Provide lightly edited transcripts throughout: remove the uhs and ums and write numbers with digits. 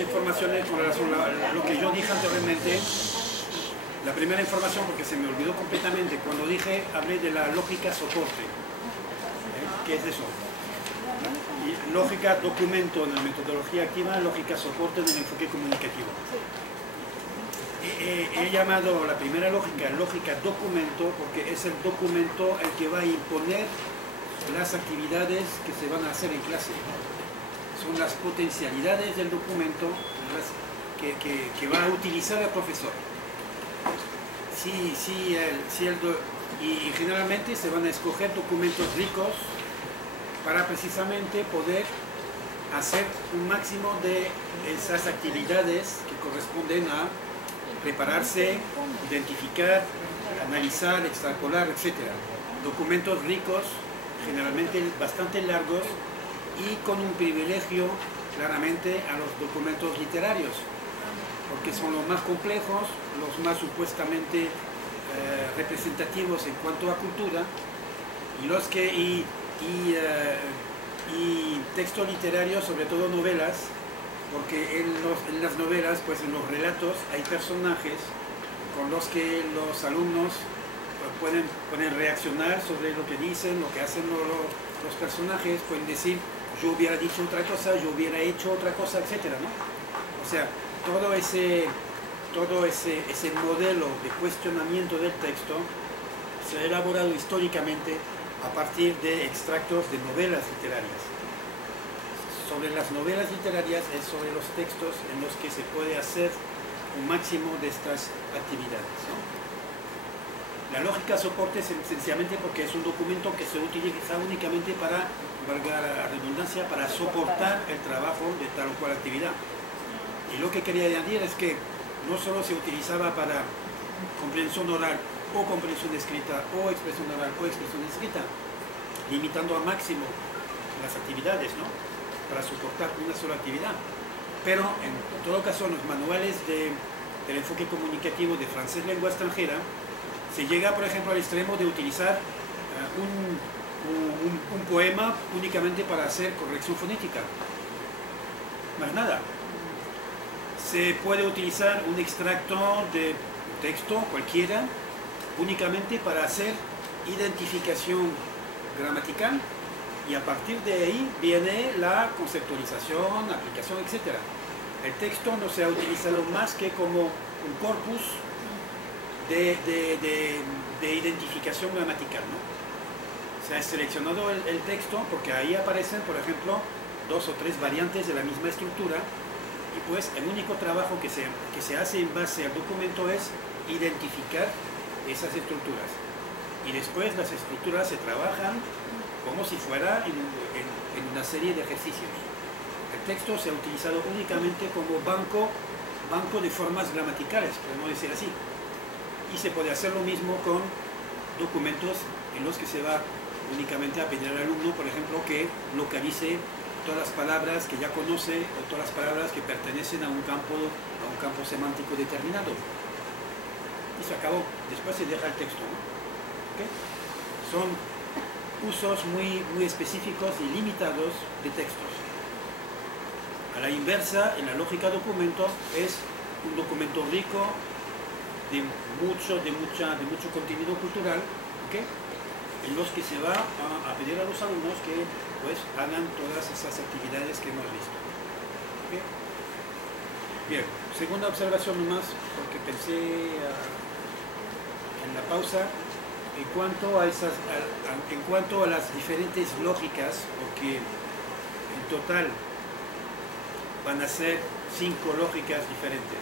muchas informaciones con relación a lo que yo dije anteriormente. La primera información, porque se me olvidó completamente, cuando hablé de la lógica soporte. ¿Qué es eso? Y lógica documento en la metodología activa, lógica soporte en el enfoque comunicativo. He llamado la primera lógica documento porque es el documento el que va a imponer las actividades que se van a hacer en clase. Son las potencialidades del documento que va a utilizar el profesor. Y generalmente se van a escoger documentos ricos para precisamente poder hacer un máximo de esas actividades que corresponden a prepararse, identificar, analizar, extrapolar, etc. Documentos ricos, generalmente bastante largos y con un privilegio claramente a los documentos literarios, porque son los más complejos, los más supuestamente representativos en cuanto a cultura, y textos literarios, sobre todo novelas, porque en las novelas, pues en los relatos, hay personajes con los que los alumnos pueden reaccionar sobre lo que dicen, lo que hacen los personajes, pueden decir, yo hubiera dicho otra cosa, yo hubiera hecho otra cosa, etc., ¿no? O sea, todo ese modelo de cuestionamiento del texto se ha elaborado históricamente a partir de extractos de novelas literarias. Sobre las novelas literarias es sobre los textos en los que se puede hacer un máximo de estas actividades, ¿no? La lógica soporte es esencialmente porque es un documento que se utiliza únicamente para, valga la redundancia, para soportar el trabajo de tal o cual actividad. Y lo que quería añadir es que no solo se utilizaba para comprensión oral o comprensión escrita o expresión oral o expresión escrita, limitando al máximo las actividades, ¿no?, para soportar una sola actividad. Pero en todo caso, en los manuales del enfoque comunicativo de francés lengua extranjera, se llega, por ejemplo, al extremo de utilizar un poema únicamente para hacer corrección fonética. Más nada. Se puede utilizar un extracto de texto cualquiera únicamente para hacer identificación gramatical, y a partir de ahí viene la conceptualización, aplicación, etc. El texto no se ha utilizado más que como un corpus de identificación gramatical, ¿no? Se ha seleccionado el texto porque ahí aparecen, por ejemplo, 2 o 3 variantes de la misma estructura, y pues el único trabajo que se hace en base al documento es identificar esas estructuras. Y después las estructuras se trabajan como si fuera en una serie de ejercicios. El texto se ha utilizado únicamente como banco de formas gramaticales, podemos decir así. Y se puede hacer lo mismo con documentos en los que se va únicamente a pedir al alumno, por ejemplo, que localice todas las palabras que ya conoce o todas las palabras que pertenecen a un campo semántico determinado. Y se acabó. Después se deja el texto, ¿no? ¿Okay? Son usos muy específicos y limitados de textos. A la inversa, en la lógica documento, es un documento rico de mucho contenido cultural, ¿okay?, en los que se va a pedir a los alumnos que pues hagan todas esas actividades que hemos visto. ¿Okay? Bien, segunda observación nomás, porque pensé en la pausa, en cuanto a las diferentes lógicas, porque en total van a ser 5 lógicas diferentes.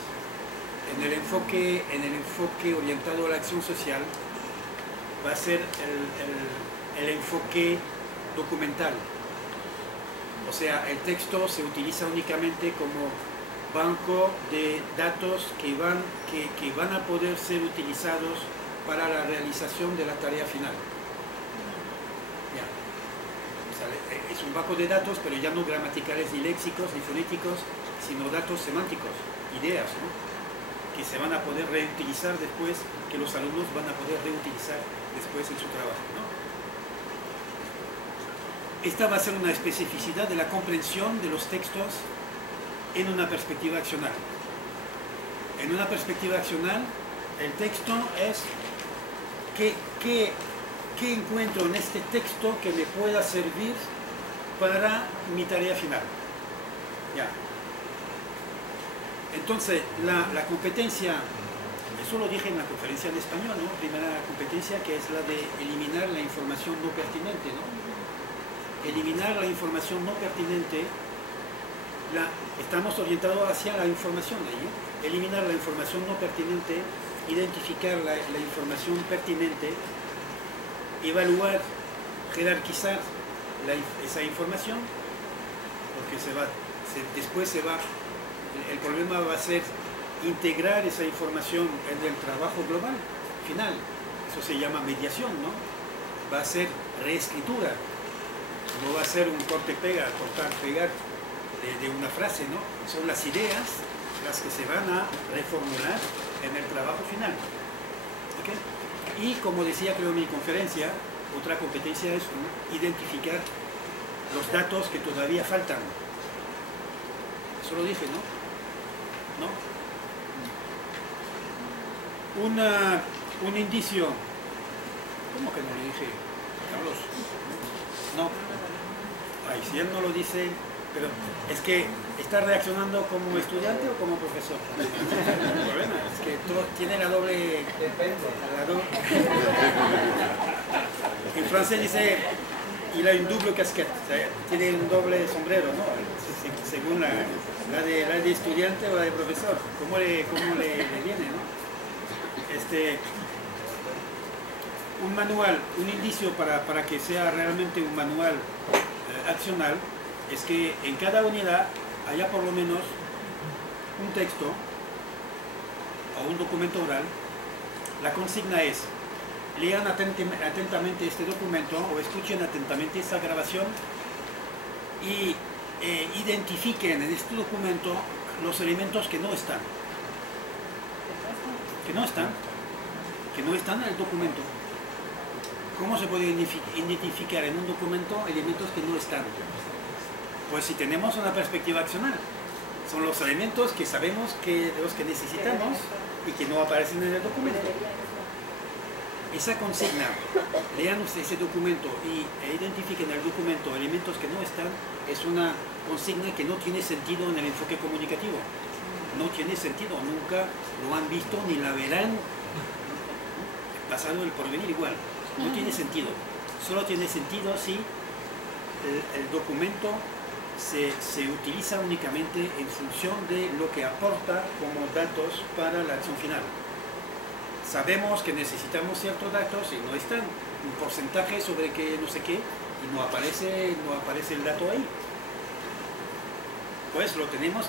En el enfoque orientado a la acción social va a ser el enfoque documental. O sea, el texto se utiliza únicamente como banco de datos que van a poder ser utilizados para la realización de la tarea final. Ya. O sea, es un banco de datos, pero ya no gramaticales, ni léxicos, ni fonéticos, sino datos semánticos, ideas, ¿no?, que se van a poder reutilizar después, que los alumnos van a poder reutilizar después en su trabajo, ¿no? Esta va a ser una especificidad de la comprensión de los textos en una perspectiva accional. En una perspectiva accional, el texto es qué encuentro en este texto que me pueda servir para mi tarea final. Ya. Entonces, la competencia, eso lo dije en la conferencia en español, ¿no? Primera competencia, que es la de eliminar la información no pertinente, ¿no? Eliminar la información no pertinente, estamos orientados hacia la información ahí, ¿eh? Eliminar la información no pertinente, identificar la información pertinente, evaluar, jerarquizar esa información, porque después el problema va a ser integrar esa información en el trabajo global final. Eso se llama mediación, ¿no? Va a ser reescritura, no va a ser un cortar, pegar de una frase, ¿no? Son las ideas las que se van a reformular en el trabajo final. ¿Okay? Y como decía, creo, en mi conferencia, otra competencia es identificar los datos que todavía faltan. Eso lo dije, ¿no? Un indicio. ¿Cómo que no lo dije, Carlos? No. Ay, si él no lo dice, pero es que está reaccionando como estudiante o como profesor. El problema es que tiene la doble. En francés dice, il a une double casquette, o sea, tiene un doble sombrero, ¿no? Según la de estudiante o la de profesor, ¿cómo le viene, ¿no? Un manual, un indicio para que sea realmente un manual accional, es que en cada unidad haya por lo menos un texto o un documento oral. La consigna es: lean atentamente este documento o escuchen atentamente esta grabación y identifiquen en este documento los elementos que no están en el documento. ¿Cómo se puede identificar en un documento elementos que no están? Pues si tenemos una perspectiva accional, son los elementos que sabemos de los que necesitamos y que no aparecen en el documento. Esa consigna, lean ustedes ese documento e identifiquen en el documento elementos que no están, es una consigna que no tiene sentido en el enfoque comunicativo. No tiene sentido, nunca lo han visto ni la verán, pasado el porvenir igual. No tiene sentido. Solo tiene sentido si el documento se utiliza únicamente en función de lo que aporta como datos para la acción final. Sabemos que necesitamos ciertos datos y no están, un porcentaje sobre que no sé qué, y no aparece el dato ahí. Pues tenemos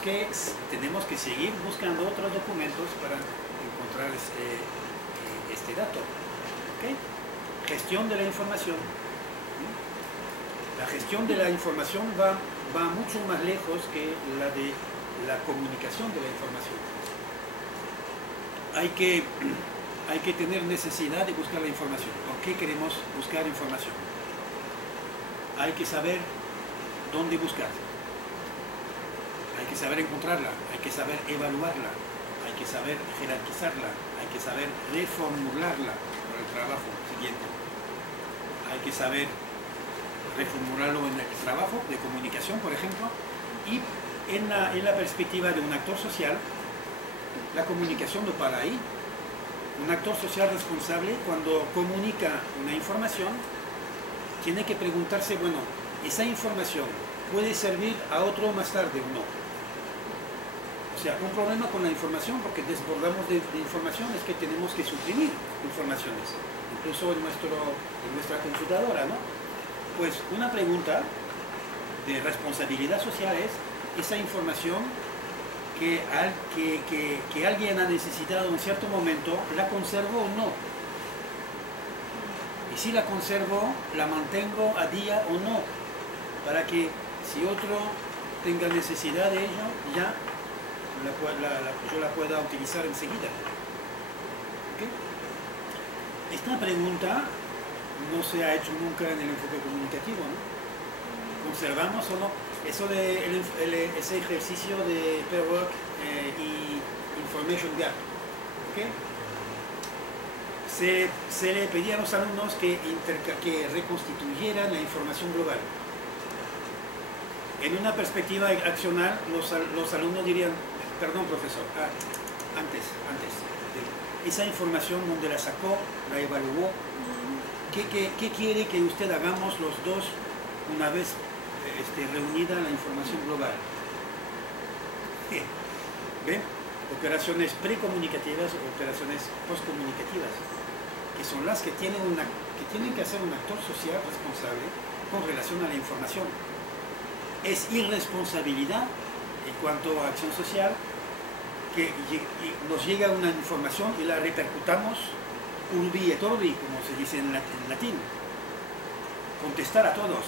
que seguir buscando otros documentos para encontrar este dato. ¿Okay? Gestión de la información. La gestión de la información va mucho más lejos que la de la comunicación de la información. Hay que tener necesidad de buscar la información. ¿Por qué queremos buscar información? Hay que saber dónde buscar. Hay que saber encontrarla, hay que saber evaluarla, hay que saber jerarquizarla, hay que saber reformularla para el trabajo siguiente. Hay que saber reformularlo en el trabajo de comunicación, por ejemplo, y en la perspectiva de un actor social, la comunicación no para ahí. Un actor social responsable, cuando comunica una información, tiene que preguntarse, bueno, ¿esa información puede servir a otro más tarde o no? O sea, un problema con la información, porque desbordamos de información, es que tenemos que suprimir informaciones, incluso en nuestra computadora, ¿no? Pues una pregunta de responsabilidad social es: esa información que alguien ha necesitado en cierto momento, ¿la conservo o no? Y si la conservo, ¿la mantengo a día o no? Para que si otro tenga necesidad de ello, ya yo la pueda utilizar enseguida. ¿Okay? Esta pregunta no se ha hecho nunca en el enfoque comunicativo, ¿no? ¿Conservamos o no? eso de ese ejercicio de pair work y information gap. ¿Okay? Se le pedía a los alumnos que reconstituyeran la información global. En una perspectiva accional, los alumnos dirían, perdón profesor, antes, esa información donde la sacó, la evaluó, ¿qué quiere que usted hagamos los dos una vez reunida la información global? ¿Ven? Operaciones precomunicativas o operaciones postcomunicativas, que son las que tienen que hacer un actor social responsable con relación a la información. Es irresponsabilidad en cuanto a acción social que nos llega una información y la repercutamos urbi et orbi, como se dice en latín. Contestar a todos.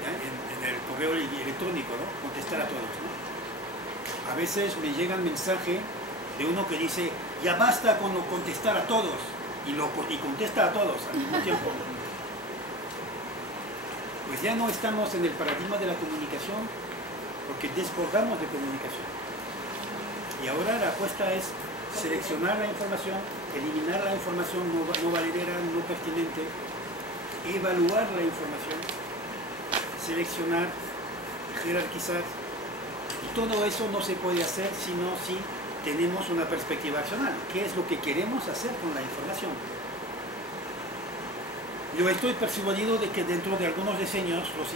En el correo electrónico, ¿no? Contestar a todos, ¿no? A veces me llega un mensaje de uno que dice, ya basta con contestar a todos, y contesta a todos al mismo tiempo. Pues ya no estamos en el paradigma de la comunicación, porque desbordamos de comunicación. Y ahora la apuesta es seleccionar la información, eliminar la información no valedera, no pertinente, evaluar la información, seleccionar, jerarquizar. Y todo eso no se puede hacer sino si tenemos una perspectiva accional. ¿Qué es lo que queremos hacer con la información? Yo estoy persuadido de que dentro de algunos decenios los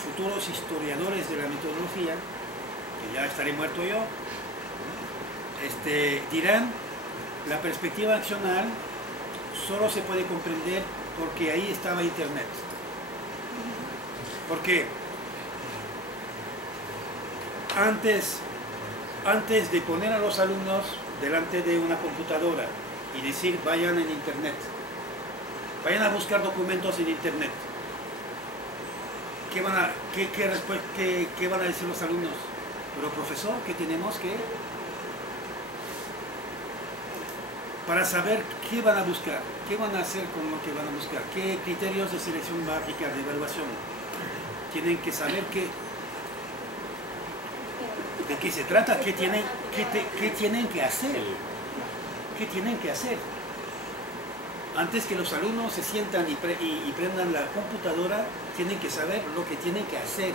futuros historiadores de la metodología, que ya estaré muerto yo, dirán la perspectiva accional solo se puede comprender porque ahí estaba Internet. Porque antes de poner a los alumnos delante de una computadora y decir vayan en Internet, vayan a buscar documentos en Internet, ¿qué van a decir los alumnos? Pero profesor, ¿qué tenemos que...? Para saber qué van a buscar, qué van a hacer con lo que van a buscar, qué criterios de selección va a aplicar, de evaluación. Tienen que saber de qué se trata, qué tienen que hacer. ¿Qué tienen que hacer? Antes que los alumnos se sientan y prendan la computadora, tienen que saber lo que tienen que hacer.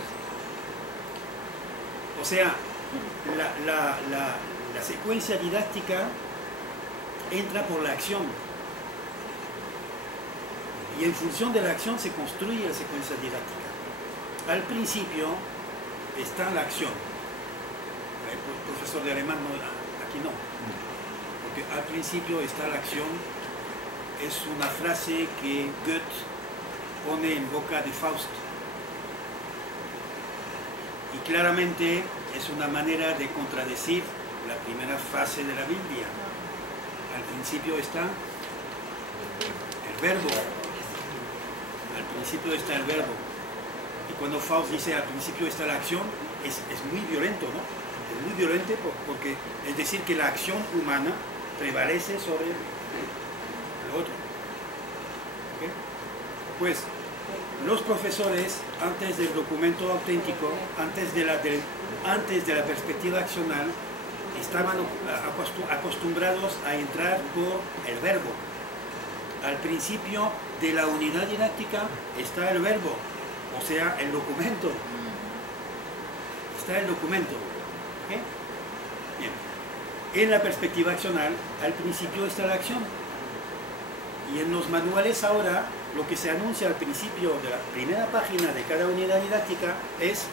O sea, la secuencia didáctica entra por la acción. Y en función de la acción se construye la secuencia didáctica. Al principio está la acción. El profesor de alemán no, aquí no. Porque al principio está la acción. Es una frase que Goethe pone en boca de Fausto. Y claramente es una manera de contradecir la primera frase de la Biblia. Al principio está el verbo. Al principio está el verbo. Y cuando Faust dice al principio está la acción, es muy violento, ¿no? Es muy violento porque es decir que la acción humana prevalece sobre lo otro. ¿Okay? Pues los profesores, antes del documento auténtico, antes de la perspectiva accional, estaban acostumbrados a entrar por el verbo. Al principio de la unidad didáctica está el verbo, o sea, el documento. Está el documento. ¿Okay? Bien. En la perspectiva accional, al principio está la acción. Y en los manuales ahora, lo que se anuncia al principio de la primera página de cada unidad didáctica es: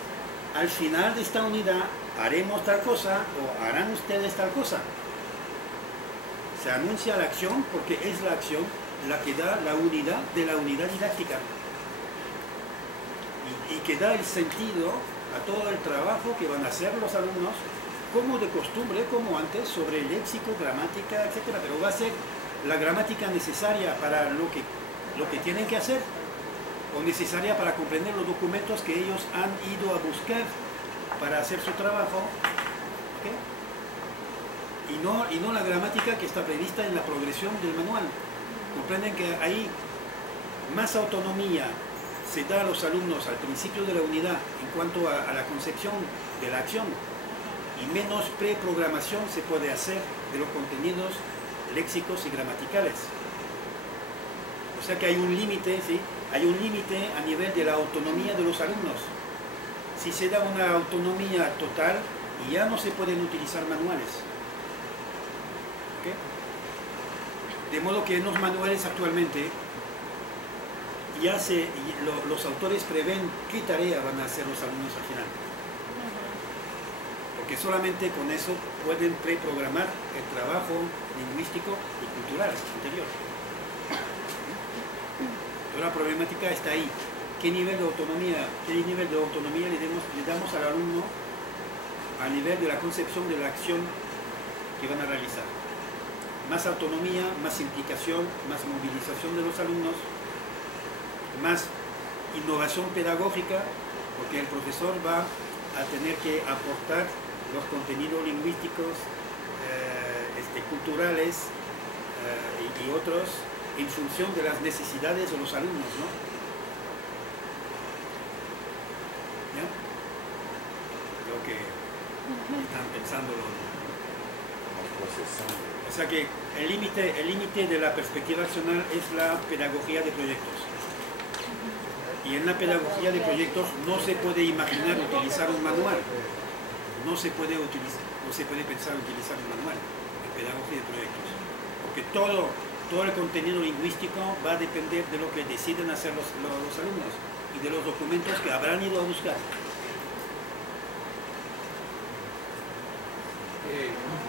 al final de esta unidad haremos tal cosa o harán ustedes tal cosa. Se anuncia la acción porque es la acción la que da la unidad de la unidad didáctica y que da el sentido a todo el trabajo que van a hacer los alumnos, como de costumbre, como antes, sobre léxico, gramática, etc. Pero va a ser la gramática necesaria para lo que tienen que hacer, o necesaria para comprender los documentos que ellos han ido a buscar para hacer su trabajo. ¿Okay? Y no la gramática que está prevista en la progresión del manual. Comprenden que hay más autonomía se da a los alumnos al principio de la unidad en cuanto a la concepción de la acción, y menos preprogramación se puede hacer de los contenidos léxicos y gramaticales. O sea que hay un límite, ¿sí? Hay un límite a nivel de la autonomía de los alumnos. Si se da una autonomía total, ya no se pueden utilizar manuales. ¿Okay? De modo que en los manuales actualmente ya los autores prevén qué tarea van a hacer los alumnos al final. Porque solamente con eso pueden preprogramar el trabajo lingüístico y cultural anterior. Pero la problemática está ahí. ¿Qué nivel de autonomía le damos al alumno a nivel de la concepción de la acción que van a realizar? Más autonomía, más implicación, más movilización de los alumnos, más innovación pedagógica, porque el profesor va a tener que aportar los contenidos lingüísticos, culturales y otros en función de las necesidades de los alumnos, ¿no? ¿Ya? Creo que están pensando. O sea que el límite de la perspectiva accional es la pedagogía de proyectos. Y en la pedagogía de proyectos no se puede imaginar utilizar un manual. No se puede pensar utilizar un manual en pedagogía de proyectos. Porque todo el contenido lingüístico va a depender de lo que deciden hacer los alumnos y de los documentos que habrán ido a buscar.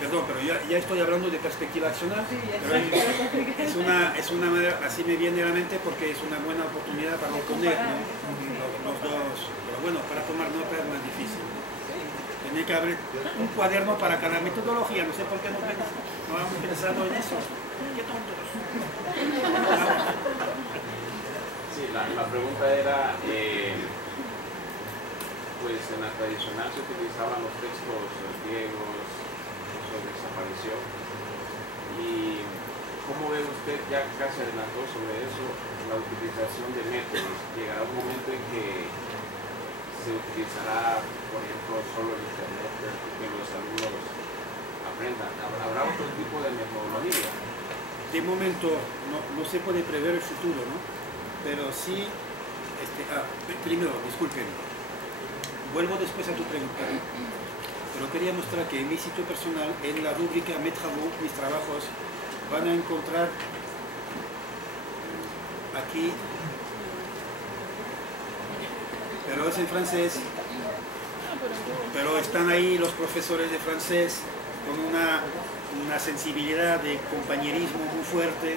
Perdón, pero ya estoy hablando de perspectiva accional, pero es una manera, así me viene a la mente porque es una buena oportunidad para oponer, ¿no? los dos, pero bueno, para tomar nota es más difícil. Tiene que abrir un cuaderno para cada metodología, no sé por qué no vamos pensando en eso. ¡Qué tontos! Sí, la pregunta era, pues en la tradicional se utilizaban los textos griegos, desapareció. ¿Y cómo ve usted, ya casi adelantó sobre eso, la utilización de métodos? Llegará un momento en que se utilizará, por ejemplo, solo el internet, que los alumnos aprendan. ¿Habrá otro tipo de metodología? De momento no se puede prever el futuro, ¿no? Pero sí, primero, disculpen, vuelvo después a tu pregunta. Pero quería mostrar que en mi sitio personal, en la rúbrica Mes Travaux, mis trabajos, van a encontrar aquí, pero es en francés, pero están ahí los profesores de francés con una sensibilidad de compañerismo muy fuerte,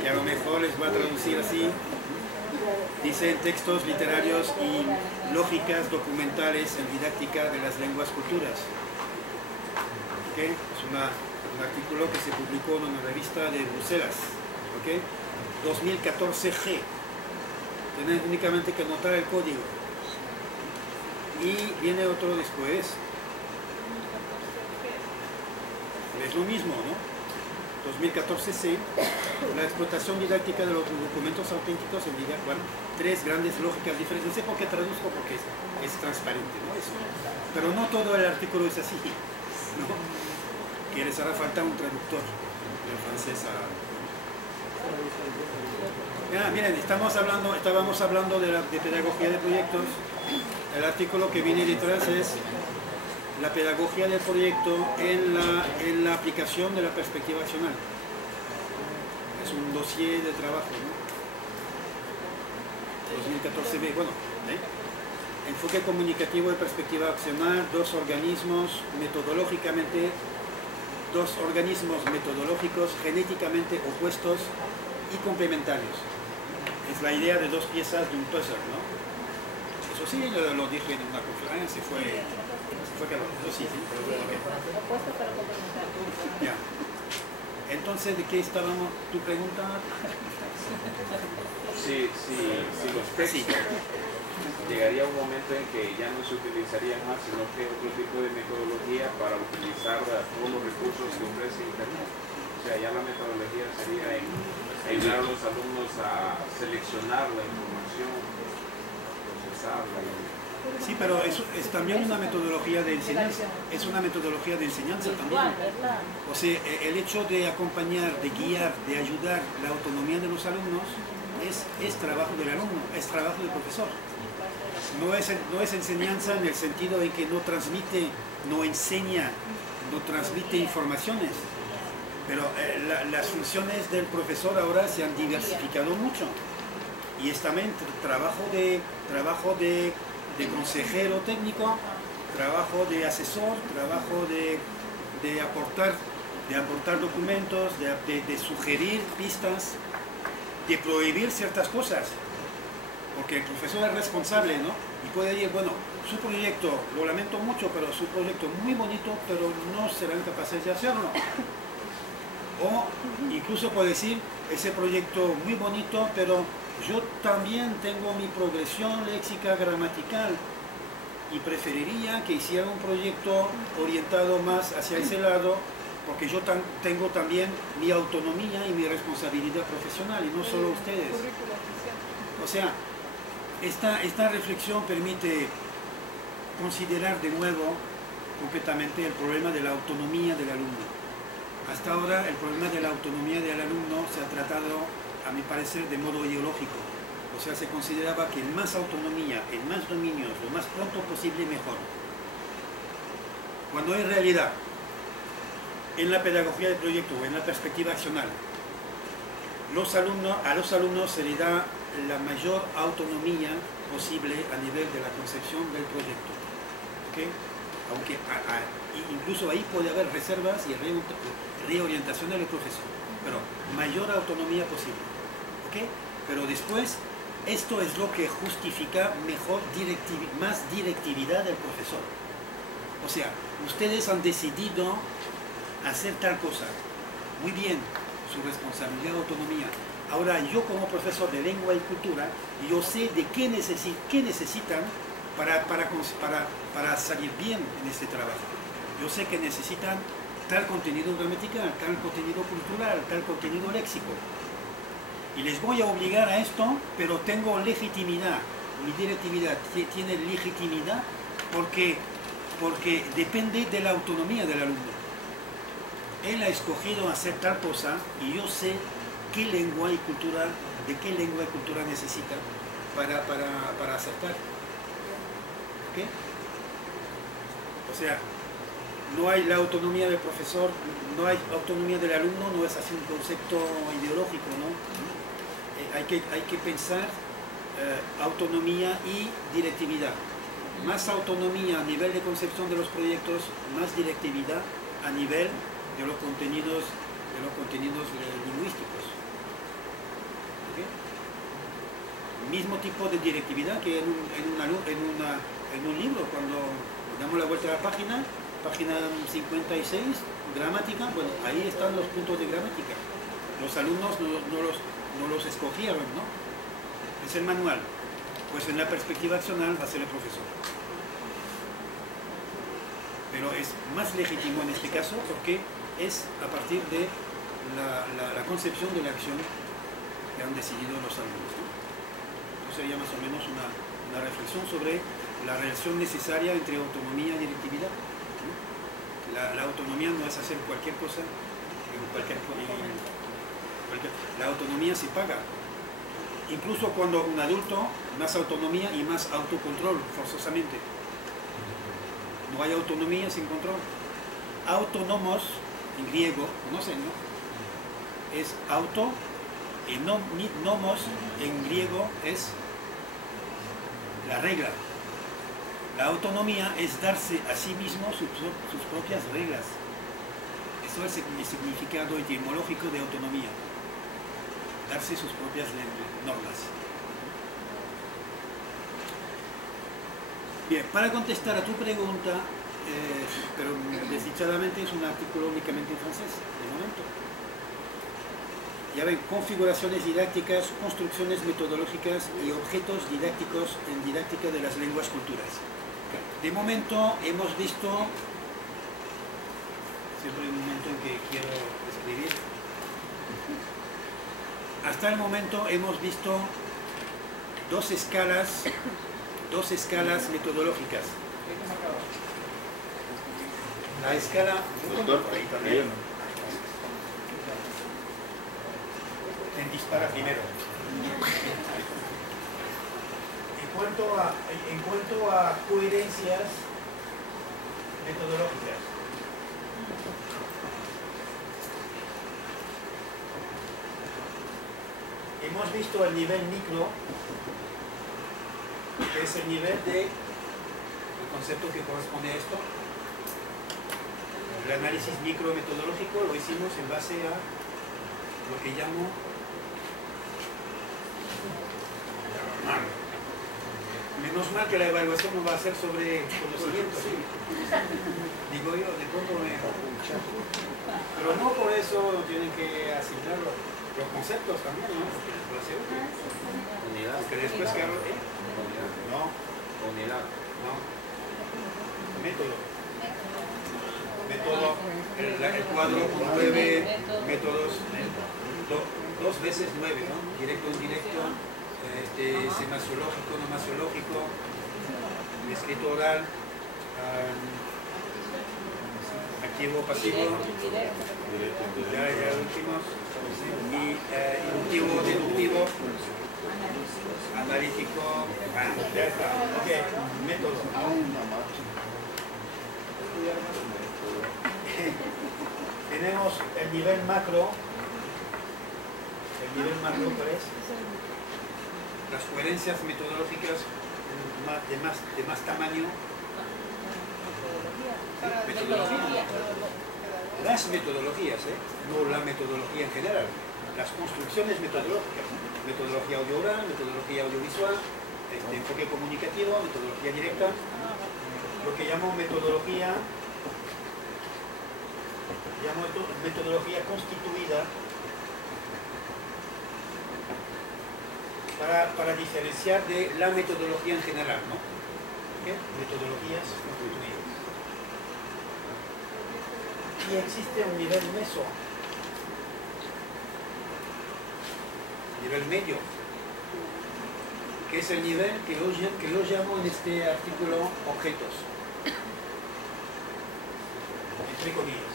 que a lo mejor les va a traducir así. Dicen textos literarios y lógicas documentales en didáctica de las lenguas culturas. ¿Okay? Es un artículo que se publicó en una revista de Bruselas. ¿Okay? 2014G. Tienen únicamente que anotar el código. Y viene otro después. Es lo mismo, ¿no? 2014C, la explotación didáctica de los documentos auténticos en bueno, tres grandes lógicas diferentes. No sé por qué traduzco, porque es transparente, ¿no? Pero no todo el artículo es así, ¿no? Que les hará falta un traductor del francés a... Ya, miren, estábamos hablando de pedagogía de proyectos. El artículo que viene detrás es la pedagogía del proyecto en la aplicación de la perspectiva accional. Es un dossier de trabajo, ¿no? 2014B, bueno, enfoque comunicativo de perspectiva accional, dos organismos metodológicos genéticamente opuestos y complementarios. Es la idea de dos piezas de un puzzle, ¿no? Eso sí, lo dije en una conferencia, fue sí. Opuesto pero complementario. Ya. Entonces, ¿de qué estábamos? ¿Tu pregunta? Sí, los textos. Llegaría un momento en que ya no se utilizarían más, sino que otro tipo de metodología para utilizar todos los recursos que ofrece Internet. sea, ya la metodología sería ayudar a los alumnos a seleccionar la información, a procesarla. Sí, pero eso es también una metodología de enseñanza. Es una metodología de enseñanza también. O sea, el hecho de acompañar, de guiar, de ayudar la autonomía de los alumnos es trabajo del alumno, es trabajo del profesor. No es enseñanza en el sentido de que no transmite, no enseña, no transmite informaciones. Pero las funciones del profesor ahora se han diversificado mucho. Y es también trabajo de consejero técnico, trabajo de asesor, trabajo de aportar documentos, de sugerir pistas, de prohibir ciertas cosas. Porque el profesor es responsable, ¿no? Y puede decir, bueno, su proyecto, lo lamento mucho, pero su proyecto es muy bonito, pero no serán capaces de hacerlo. O incluso puede decir, ese proyecto muy bonito, pero yo también tengo mi progresión léxica gramatical y preferiría que hiciera un proyecto orientado más hacia ese lado, porque yo tengo también mi autonomía y mi responsabilidad profesional, y no solo ustedes. O sea, esta reflexión permite considerar de nuevo completamente el problema de la autonomía del alumno. Hasta ahora el problema de la autonomía del alumno se ha tratado, a mi parecer, de modo ideológico. O sea, se consideraba que más autonomía, en más dominios, lo más pronto posible, mejor. Cuando en realidad, en la pedagogía del proyecto o en la perspectiva accional, a los alumnos se les da la mayor autonomía posible a nivel de la concepción del proyecto. ¿Okay? Aunque incluso ahí puede haber reservas y reorientación del profesor, pero mayor autonomía posible. ¿Okay? Pero después, esto es lo que justifica más directividad del profesor. O sea, ustedes han decidido hacer tal cosa. Muy bien, su responsabilidad, autonomía. Ahora, yo como profesor de lengua y cultura, yo sé de qué necesitan para salir bien en este trabajo. Yo sé que necesitan tal contenido gramatical, tal contenido cultural, tal contenido léxico. Y les voy a obligar a esto, pero tengo legitimidad. Mi directividad tiene legitimidad porque depende de la autonomía del alumno. Él ha escogido hacer tal cosa y yo sé de qué lengua y cultura necesita para acertar. ¿Okay? O sea, no hay la autonomía del profesor, no hay autonomía del alumno, no es así un concepto ideológico, ¿no? Hay que pensar autonomía y directividad. Más autonomía a nivel de concepción de los proyectos, más directividad a nivel de los contenidos lingüísticos. ¿Okay? Mismo tipo de directividad que en un libro, cuando damos la vuelta a la página 56, gramática, bueno, ahí están los puntos de gramática. Los alumnos no los escogieron, ¿no? Es el manual. Pues en la perspectiva accional va a ser el profesor. Pero es más legítimo en este caso porque es a partir de la concepción de la acción que han decidido los alumnos, ¿no? Entonces sería más o menos una reflexión sobre la relación necesaria entre autonomía y directividad, ¿no? La autonomía no es hacer cualquier cosa, la autonomía se paga. Incluso cuando un adulto, más autonomía y más autocontrol, forzosamente. No hay autonomía sin control. Autónomos, en griego, conocen, ¿no? Es auto, y nomos, en griego, es la regla. La autonomía es darse a sí mismo sus propias reglas. Eso es el significado etimológico de autonomía. Darse sus propias normas. Bien, para contestar a tu pregunta, pero desdichadamente es un artículo únicamente en francés, de momento. Ya ven, configuraciones didácticas, construcciones metodológicas y objetos didácticos en didáctica de las lenguas culturas. De momento hemos visto, siempre hay un momento en que quiero escribir. Hasta el momento hemos visto dos escalas metodológicas. La escala... ahí también. Quien dispara primero. En cuanto a coherencias metodológicas, hemos visto el nivel micro, que es el nivel de el concepto que corresponde a esto. El análisis micro metodológico lo hicimos en base a lo que llamo menos mal que la evaluación no va a ser sobre conocimiento, ¿sí? Digo yo, de pronto pero no por eso tienen que asignar los conceptos también, ¿no? Porque va a ser útil. Unidad. Porque después, claro, no, Unidad. no. Método. El cuadro con 9 métodos, dos veces 9, ¿no? Directo, indirecto, semasiológico, no masiológico, escrito oral, activo, pasivo, ya últimos, y inductivo, deductivo, analítico, ya está. Ok, método. Tenemos el nivel macro. El nivel macro, ¿cuál es? Las coherencias metodológicas de más tamaño. Metodología. Las metodologías, no la metodología en general. Las construcciones metodológicas. Metodología audio-oral, metodología audiovisual, enfoque comunicativo, metodología directa. Lo que llamo metodología constituida para diferenciar de la metodología en general, ¿no? ¿Qué? Metodologías constituidas. Y existe un nivel meso, nivel medio, que es el nivel que yo llamo en este artículo objetos, entre comillas.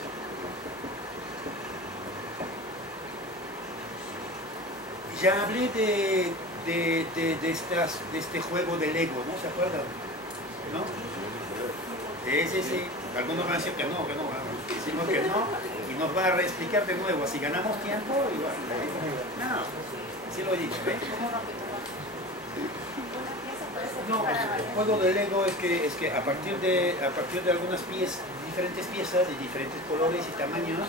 Ya hablé de este juego del ego, ¿no? ¿Se acuerdan? ¿No? Sí. Algunos van a decir que no, decimos que no, y nos va a reexplicar de nuevo. Si ganamos tiempo, igual. No, sí lo he dicho, ¿eh? No, el juego del ego es que a partir de algunas diferentes piezas de diferentes colores y tamaños,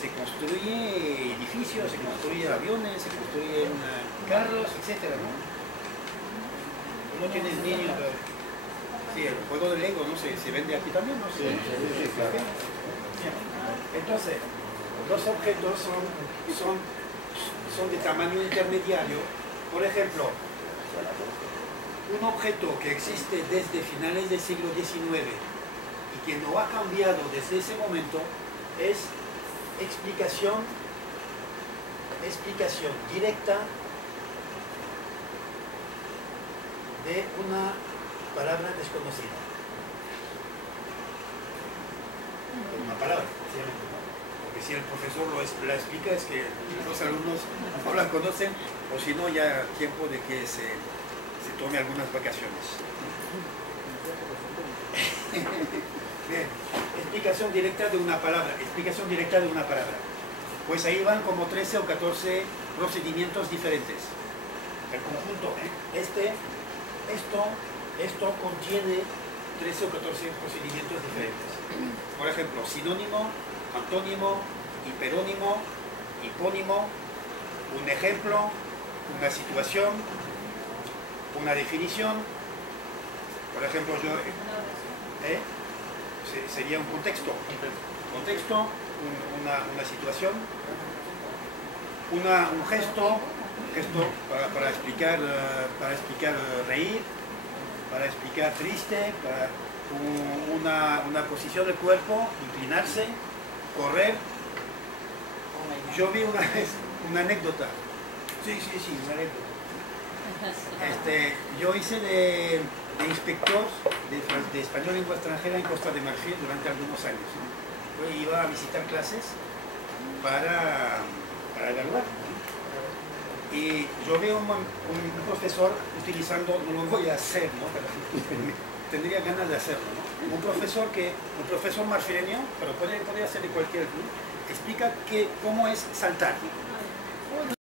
se construye edificios, se construye aviones, se construyen carros, etc. ¿no? No tienes niños. Sí, el juego del Lego, ¿no? Se vende aquí también, ¿no? Sí. Entonces, los objetos son de tamaño intermediario. Por ejemplo, un objeto que existe desde finales del siglo XIX y que no ha cambiado desde ese momento es explicación directa de una palabra desconocida. Una palabra, sencillamente, ¿no? Porque si el profesor la explica es que los alumnos no la conocen, o si no ya tiempo de que se tome algunas vacaciones. Bien, explicación directa de una palabra, Pues ahí van como 13 o 14 procedimientos diferentes. El conjunto, esto contiene 13 o 14 procedimientos diferentes. Por ejemplo, sinónimo, antónimo, hiperónimo, hipónimo, un ejemplo, una situación, una definición. Por ejemplo, sería un contexto, una situación, un gesto para explicar reír, para explicar triste, para una posición del cuerpo, inclinarse, correr. Yo vi una vez una anécdota. Sí, una anécdota. Yo hice de inspector de español lengua extranjera en Costa de Marfil durante algunos años, ¿no? Pues iba a visitar clases para evaluar, ¿no? Y yo veo un profesor utilizando, no lo voy a hacer, ¿no? Pero tendría ganas de hacerlo, ¿no? Un profesor marfileño, pero puede hacer de cualquier club, explica cómo es saltar, ¿no?